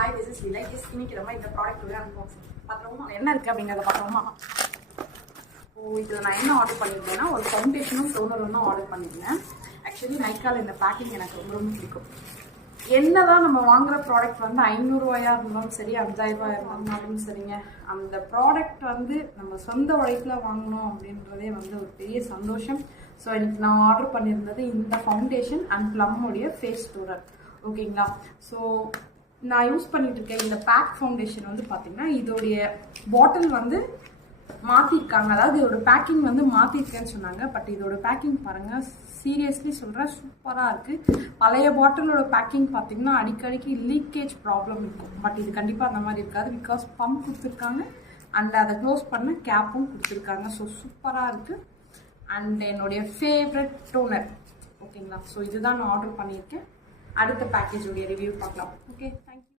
Hi this is லீலா. இன்னைக்கு நம்ம இந்த ப்ராடக்ட் அன்பாக்சிங் பார்த்துருவோமா, என்ன இருக்குது அப்படிங்கிறத பார்த்துருவோமா. இதில் நான் என்ன ஆர்டர் பண்ணியிருந்தேன்னா ஒரு ஃபவுண்டேஷனும் டோனரும் தான் ஆர்டர் பண்ணியிருந்தேன். ஆக்சுவலி நைக்கால இந்த பேக்கிங் எனக்கு ரொம்ப ரொம்ப பிடிக்கும். என்னதான் நம்ம வாங்குற ப்ராடக்ட் வந்து 500 ரூபாயா இருந்தாலும் சரி, 5000 ரூபாயா இருந்தாலும் சரிங்க, அந்த ப்ராடக்ட் வந்து நம்ம சொந்த உழைப்பில் வாங்கணும் அப்படின்றதே வந்து ஒரு பெரிய சந்தோஷம். ஸோ இன்னைக்கு நான் ஆர்டர் பண்ணியிருந்தது இந்த ஃபவுண்டேஷன் அண்ட் ப்ளம்முடைய ஃபேஸ் டோனர். ஓகேங்களா. ஸோ நான் யூஸ் பண்ணிட்டு இருக்கேன் இந்த பேக் ஃபவுண்டேஷன் வந்து பார்த்தீங்கன்னா இதோடைய பாட்டில் வந்து மாற்றிருக்காங்க. அதாவது இதோட பேக்கிங் வந்து மாற்றிருக்கேன்னு சொன்னாங்க. பட் இதோட பேக்கிங் பாருங்கள், சீரியஸ்லி சொல்கிறேன், சூப்பராக இருக்குது. பழைய பாட்டிலோட பேக்கிங் பார்த்தீங்கன்னா அடிக்கடிக்கு லீக்கேஜ் ப்ராப்ளம் இருக்கும். பட் இது கண்டிப்பாக அந்த மாதிரி இருக்காது. பிகாஸ் பம்ப் கொடுத்துருக்காங்க அண்ட் அதை க்ளோஸ் பண்ண கேப்பும் கொடுத்துருக்காங்க. ஸோ சூப்பராக இருக்குது. அண்ட் என்னுடைய ஃபேவரட் டோனர். ஓகேங்களா. ஸோ இதுதான் நான் ஆர்டர் பண்ணியிருக்கேன். அடுத்த பேக்கேஜோடைய ரிவ்யூ பார்க்கலாம். ஓகே.